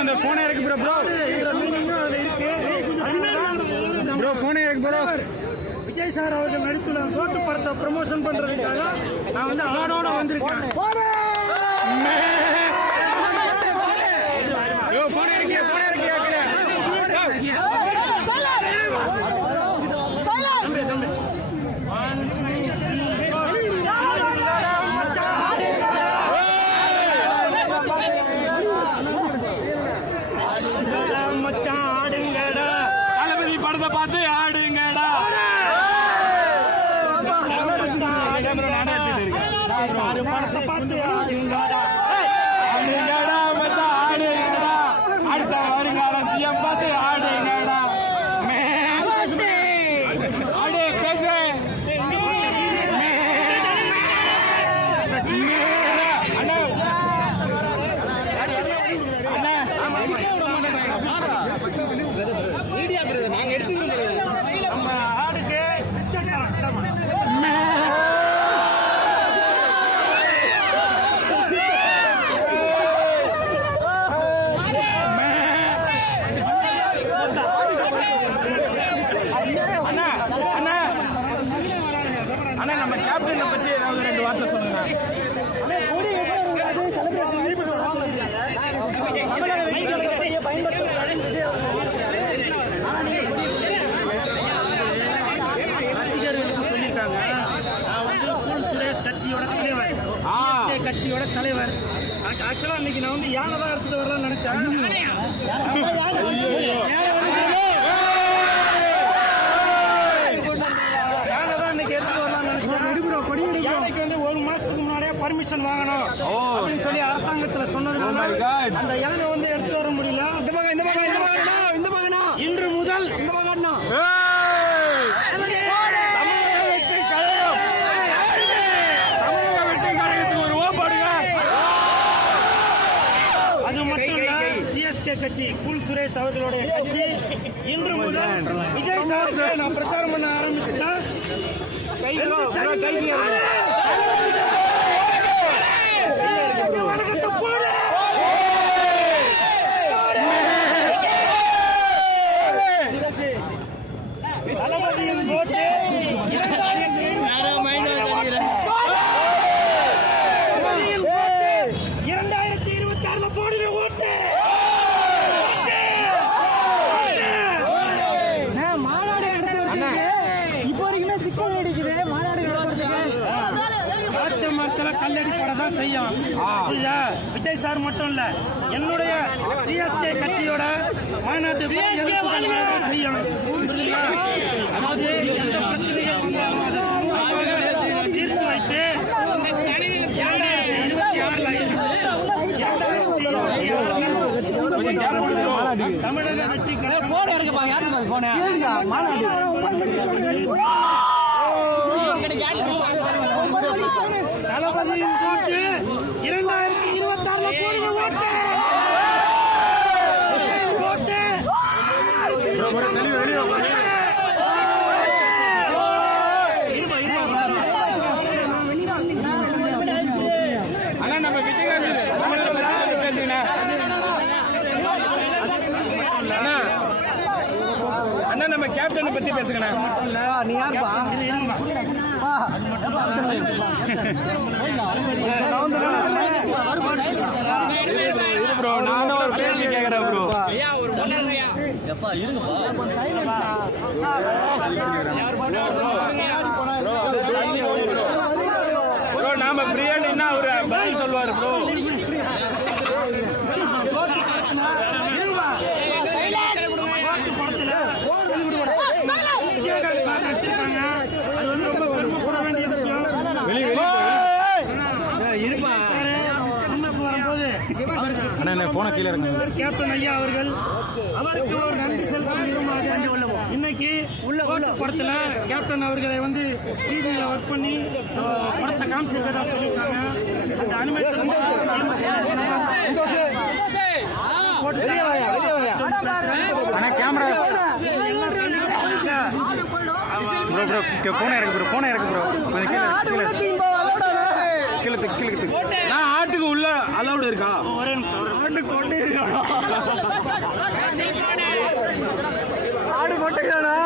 அந்த போனே இருக்கு ப்ரோ ப்ரோ போனே இருக்கு ப்ரோ. விஜய் சார் அவர்கள் நடித்துள்ள சோட்டு படத்தை ப்ரமோஷன் பண்றதுக்காக நான் வந்து ஆடோட வந்திருக்கேன். போனே இருக்கு மச்சான் ஆடுங்கடா, தளபதி படத்தை பார்த்து ஆடுங்கடா. சாரு படத்தை பார்த்து ஆடுங்கடா, ஆடுங்கடா மச்சான் ஆடுங்கடா. அடுத்த வருங்காலம் சிஎம் பார்த்து ஆடுங்கடா. ஆடு பேசு நாங்க எடுத்துக்கிறோம். நம்ம ஆடுக்கு பிஸ்கட் அண்ணா நம்ம கேப்டனை பற்றி ஏதாவது 2 வார்த்தை சொல்லுங்க. ரசிகர்களுக்கு சொல்லியிருக்காங்க, நான் வந்து கூல் சுரேஷ் கட்சியோட தலைவர், கட்சியோட தலைவர். ஆக்சுவலா இன்னைக்கு நான் வந்து யானை தான் எடுத்துட்டு வரலாம்னு நினைச்சேன். யானைக்கு வந்து 1 மாசத்துக்கு முன்னாடியே பர்மிஷன் வாங்கணும் அப்படின்னு சொல்லி அரசாங்கத்துல சொன்னதுனால அந்த யானை வந்து எடுத்து வர முடியல. இன்று முதல் அது மட்டும் இல்ல, சிஎஸ்கே கட்சி கூல் சுரேஷ் அவர்களுடைய கட்சி இன்று முதல் விஜய் சார் நான் பிரச்சாரம் பண்ண ஆரம்பிச்சுட்டேன். தளபதியின் ஓட்டு 2026 போடுற ஓட்டு. மரத்துல கல்லடி போடதான் செய்யும். விஜய் சார் மட்டும் இல்ல, என்னுடைய சிஎஸ்கே கட்சியோட மாநாட்டு செய்யும். அதாவது எந்த பிரச்சனையும் வந்தாலும் அதை சுமூகமாக தீர்த்து வைத்து 2026 தமிழக வெற்றி தளபதியின் ஓட்டு 2026 போடுற ஓட்டு. ஆனா நம்ம விஜயகாந்த் பேசுங்கண்ணா. அண்ணா நம்ம கேப்டனை பத்தி பேசுங்கண்ணா. நீ யாருப்பா? ப்ரோ நானும் ஒரு பேசி கேக்குறேன் ப்ரோ. ப்ரோ நாம பிரியாணின்னா ஒரு பதில் சொல்லுவாரு ப்ரோ. கேப்டன் ஐயா அவர்கள் அவருக்கு ஒரு நன்றி செலுத்தும். இன்னைக்கு படத்துல கேப்டன் அவர்களை வந்து டிவியில ஒர்க் பண்ணி படத்தை காமிச்சிருக்கதா சொல்லியிருக்காங்க. அந்த அனுமதி ஆட்டுக்கு உள்ள அலௌடு இருக்கா? ஒரே நிமிஷம். வந்து கொண்டு ஆடு கொட்டையாடா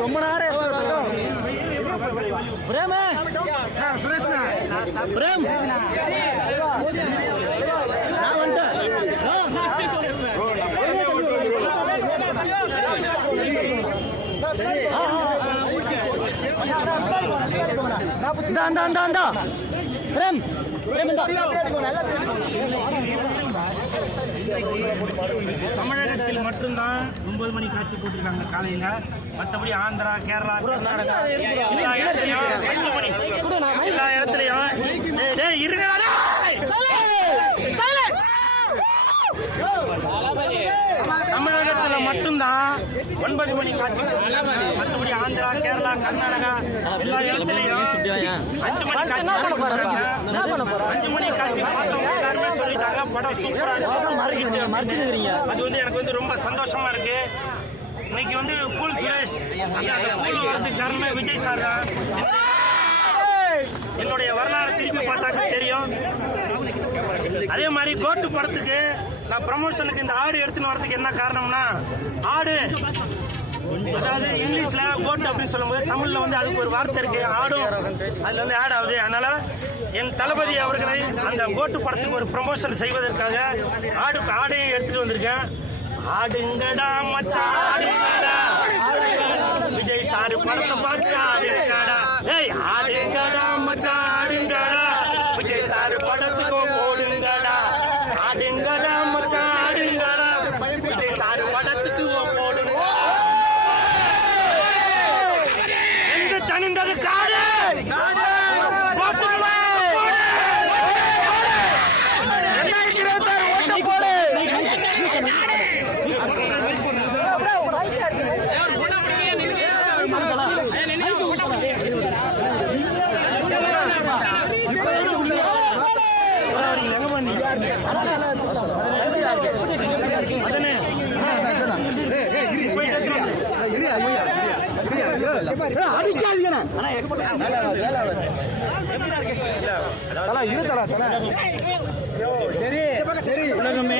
ரொம்ப நேரம் பிரேம் தமிழகத்தில் மட்டும்தான் 9 மணி காட்சி போட்டிருக்காங்க காலையில. மற்றபடி ஆந்திரா, கேரளா, கர்நாடகா எல்லா இடத்துலயும் 5 மணி. எல்லா இடத்துலயும் தமிழகத்துல மட்டும்தான் 9 மணி காட்சி. மற்றபடி ஆந்திரா, கேரளா, கர்நாடகா எல்லா இடத்துலயும் 5 மணி காட்சி. 5 மணி காட்சி பார்த்தவங்க எல்லாருமே சொல்லிட்டாங்க படம் சூப்பரா இருக்கு. அது வந்து எனக்கு வந்து ரொம்ப சந்தோஷமா இருக்கு. இன்னைக்கு வந்து கூல் சுரேஷ் அந்த கூல் வரதுக்கு காரணம் விஜய் சார் தான். என்னுடைய வரலாறு திருப்பி பார்த்தாக்க தெரியும். அதே மாதிரி கோட்டு படத்துக்கு நான் ப்ரமோஷனுக்கு இந்த ஆடு எடுத்துன்னு வரதுக்கு என்ன காரணம்னா, ஆடு அதாவது இங்கிலீஷ்ல கோட் அப்படின்னு சொல்லும்போது தமிழ்ல வந்து அதுக்கு ஒரு வார்த்தை இருக்கு, ஆடும் அதுல வந்து ஆட் ஆகுது. அதனால என் தளபதி அவர்களை அந்த கோட்டு படத்துக்கு ஒரு ப்ரமோஷன் செய்வதற்காக ஆடையும் எடுத்துட்டு வந்திருக்கேன். ஆடுங்கடா மச்சான் ஆடுங்கடா, விஜய் சாரு படத்தை பார்த்து ஆடுங்கடா, ஏய் ஆடுங்கடா மச்சான் ஆடுங்கடா, விஜய் சாரு படத்துக்கும் போடுங்கடா, ஆடுங்கடா மச்சான் ஆடுங்கடா, விஜய் சாரு படத்துக்கு போடுங்க. எங்க தனிந்தது காடு உலகமே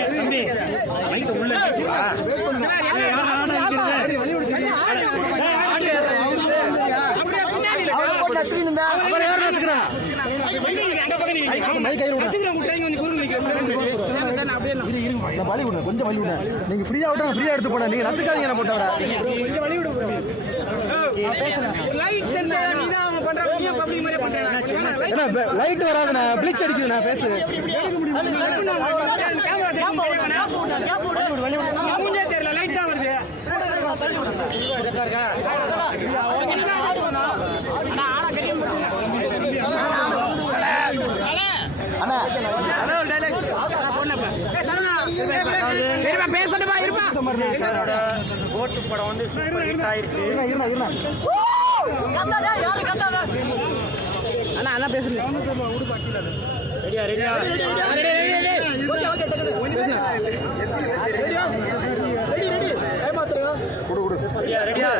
தம்பி உள்ள கொஞ்சம் வழி விட நீங்க ஃப்ரீயா விட்டா ஃப்ரீயா எடுத்து போட நீங்க ரசிக்காதீங்க என்ன போட்டவர கொஞ்சம் வழி விடு லைட் வராதுண்ணா பிளிச் அடிக்குதுண்ணா பேசு தெரியல லைட் தான் வருது கோட்டு படம் வந்து சூப்பர் ஹிட் ஆயிருச்சு. ரெடியா ரெடியா ரெடியா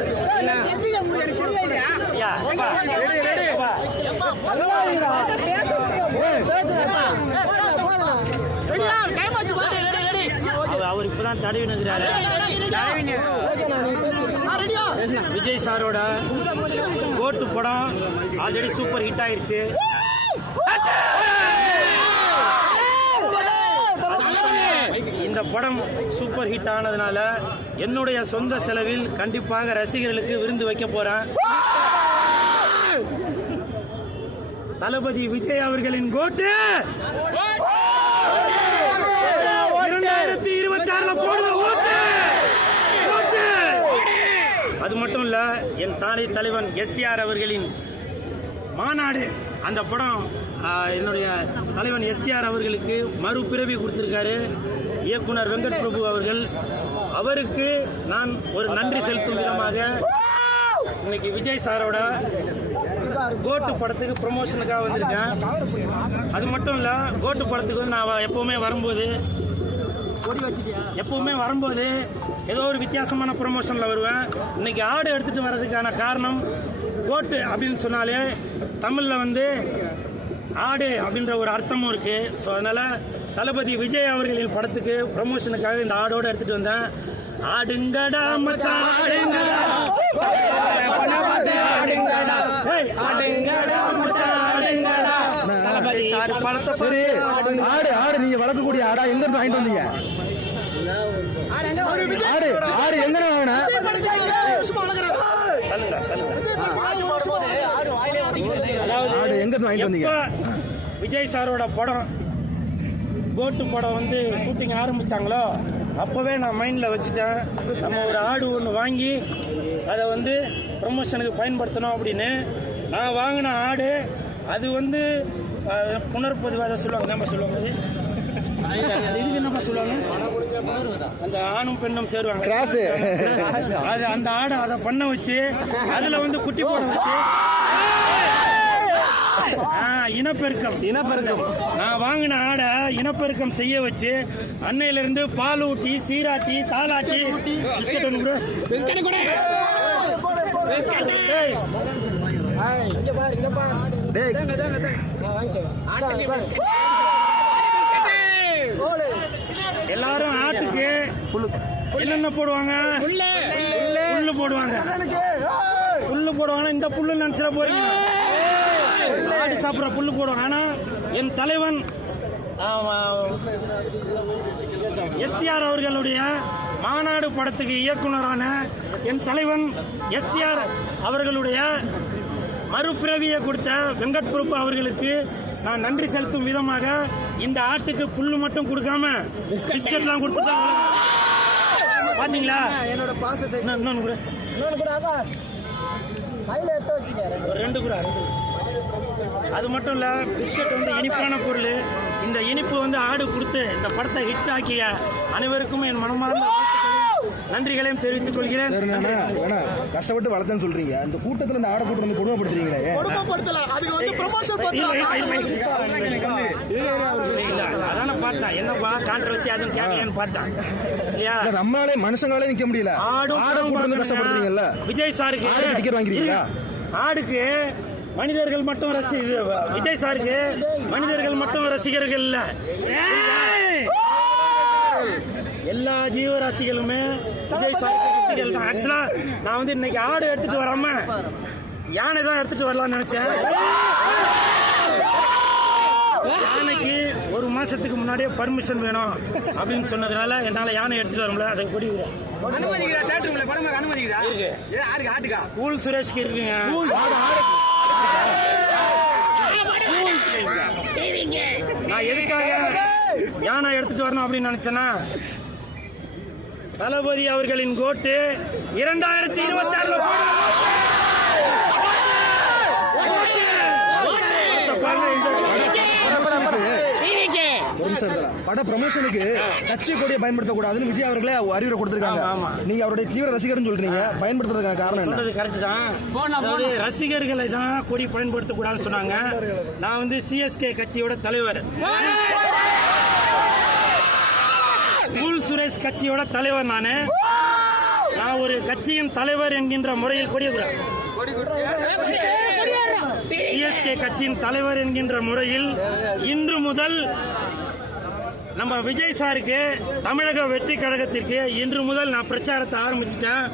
அவர் இப்பதான் தடவி நிற்கிறாரு. விஜய் சாரோட கோட்டு படம் ஆல்ரெடி சூப்பர் ஹிட் ஆயிருச்சு. இந்த படம் சூப்பர் ஹிட் ஆனதுனால என்னுடைய சொந்த செலவில் கண்டிப்பாக ரசிகர்களுக்கு விருந்து வைக்க போறேன். தளபதி விஜய் அவர்களின் கோட்டு 2026 போடுற ஓட்டு. அது மட்டும் இல்ல, என் தானை தலைவன் STR அவர்களின் மாநாடு அந்த படம் என்னுடைய தலைவன் எஸ்டிஆர் அவர்களுக்கு மறுபிறவி கொடுத்திருக்காரு இயக்குனர் வெங்கட் பிரபு அவர்கள். அவருக்கு நான் ஒரு நன்றி செலுத்தும் விதமாக இன்னைக்கு விஜய் சாரோட கோட்டு படத்துக்கு ப்ரொமோஷனுக்காக வந்திருக்கேன். அது மட்டும் இல்லை, கோட்டு படத்துக்கு வந்து நான் எப்பவுமே வரும்போது ஏதோ ஒரு வித்தியாசமான ப்ரொமோஷனில் வருவேன். இன்னைக்கு ஆடு எடுத்துகிட்டு வர்றதுக்கான காரணம் கோட்டு அப்படின்னு சொன்னாலே தமிழில் வந்து ஆடு அப்படின்ற ஒரு அர்த்தமும் இருக்குது. ஸோ அதனால் தளபதி விஜய் அவர்களின் படத்துக்கு ப்ரொமோஷனுக்காக இந்த ஆடோடு எடுத்துகிட்டு வந்தேன். ஆடுங்கடா மச்சான் ஆடுங்கடா, சரி, ஆடு ஆடு நீங்க வளர்க்கக்கூடிய ஆடா எங்க இருந்து வாங்கிட்டு வந்தீங்க? ஆடு ஆடு எங்க வாங்கினா? ஆடு எங்க இருந்து வாங்கிட்டு வந்தீங்க? விஜய் சாரோட படம் கோட்டு படம் வந்து ஷூட்டிங் ஆரம்பிச்சாங்களோ அப்போவே நான் மைண்டில் வச்சுட்டேன், நம்ம ஒரு ஆடு ஒன்று வாங்கி அதை வந்து ப்ரொமோஷனுக்கு பயன்படுத்தணும் அப்படின்னு. நான் வாங்கின ஆடு அது வந்து புனர்பதிவாக சொல்லுவாங்க, நம்ம சொல்லுவாங்க இதுக்கு என்னப்பா சொல்லுவாங்க, அந்த ஆணும் பெண்ணும் சேருவாங்க அது, அந்த ஆடை அதை பண்ண வச்சு அதில் வந்து குட்டி போட வச்சு இனப்பெருக்கம் நான் வாங்கின ஆடை இனப்பெருக்கம் செய்ய வச்சு அன்னையிலிருந்து பால் ஊட்டி சீராட்டி தாளாட்டி பிஸ்கட் ஒன்று கூட எல்லாரும் ஆட்டுக்கு என்னென்ன போடுவாங்க, புல்லு போடுவாங்க. இந்த புல்லு நினைச்சா போறீங்க, ஆடு சாப்பிட்ற புல்லு போடுவாங்க. ஆனா என் தலைவன் எஸ்டிஆர் அவர்களுடைய மாநாடு படத்துக்கு இயக்குனரான என் தலைவன் எஸ்டிஆர் அவர்களுடைய மறுபிறவியை கொடுத்த வெங்கட் பிரபு அவர்களுக்கு நான் நன்றி செலுத்தும் விதமாக இந்த ஆட்டுக்கு புல்லு மட்டும் கொடுக்காம பிஸ்கட்லாம் கொடுத்துட்டாங்க. பாத்தீங்களா என்னோட பாசத்தை? ரெண்டு கூட. அது மட்டும் இல்ல, பிஸ்கட் வந்து இனிப்பான பொருள். இந்த இனிப்பு வந்து ஆடு கொடுத்து இந்த படத்தை ஹிட் ஆக்கிய அனைவருக்கும் என் மனமார்ந்த நன்றிகளையும் தெரிவித்துக் கொள்கிறேன். கஷ்டப்பட்டு வளர்த்தேன்னு சொல்றீங்க, இந்த கூட்டத்தில் இந்த ஆடை கூட்டு வந்து கொடுமைப்படுத்துறீங்களே? அதான பார்த்தா என்னப்பா கான்ட்ரவர்சி அதுவும் கேட்கலன்னு பார்த்தேன் இல்லையா? நம்மளாலே மனுஷங்களாலே நிக்க முடியல, ஆடும் கஷ்டப்படுறீங்கல்ல. விஜய் சாருக்கு டிக்கெட் வாங்கிருக்கீங்களா? ஆடுக்கு மனிதர்கள் மட்டும் விஜய் சாருக்கு மனிதர்கள் மட்டும் ரசிகர்கள் இல்ல, எல்லா ஜீவராசிகளுமே விஜய் சாருக்கு ரசிகர்கள் தான். ஆக்சுவலா நான் வந்து இன்னைக்கு ஆடு எடுத்துட்டு வராம யானை தான் எடுத்துட்டு வரலாம்னு நினைச்சேன். யானைக்கு ஒரு மாசத்துக்கு முன்னாடியே பர்மிஷன் வேணும் அப்படின்னு சொன்னதுனால என்னால யானை எடுத்துட்டு வர முடியல. அதை கூடிக்கிறேன். கூல் சுரேஷ்க்கு இருக்குங்க. நான் எதுக்காக யானை எடுத்துட்டு வரணும் அப்படின்னு நினைச்சேன்னா, தளபதி அவர்களின் கோட்டு 2026 பட ப்ரமோஷனுக்கு கட்சி கொடியை பயன்படுத்தக்கூடாதுன்னு விஜய் அவர்களே அறிவுரை கொடுத்திருக்காங்க. நீங்க அவருடைய தீவிர ரசிகர்னு சொல்றீங்க, பயன்படுத்துறதுக்கான காரணம் என்ன? கரெக்ட் தான், அதாவது ரசிகர்களை தான் கொடி பயன்படுத்தக்கூடாதுன்னு சொன்னாங்க. நான் வந்து சிஎஸ்கே கட்சியோட தலைவர், கூல் சுரேஷ் கட்சியோட தலைவர். நான் ஒரு கட்சியின் தலைவர் என்கின்ற முறையில் கொடியக்கூடாது. சிஎஸ்கே கட்சியின் தலைவர் என்கின்ற முறையில் இன்று முதல் நம்ம விஜய் சாருக்கு தமிழக வெற்றி கழகத்திற்கு இன்று முதல் நான் பிரச்சாரத்தை ஆரம்பிச்சிட்டேன்.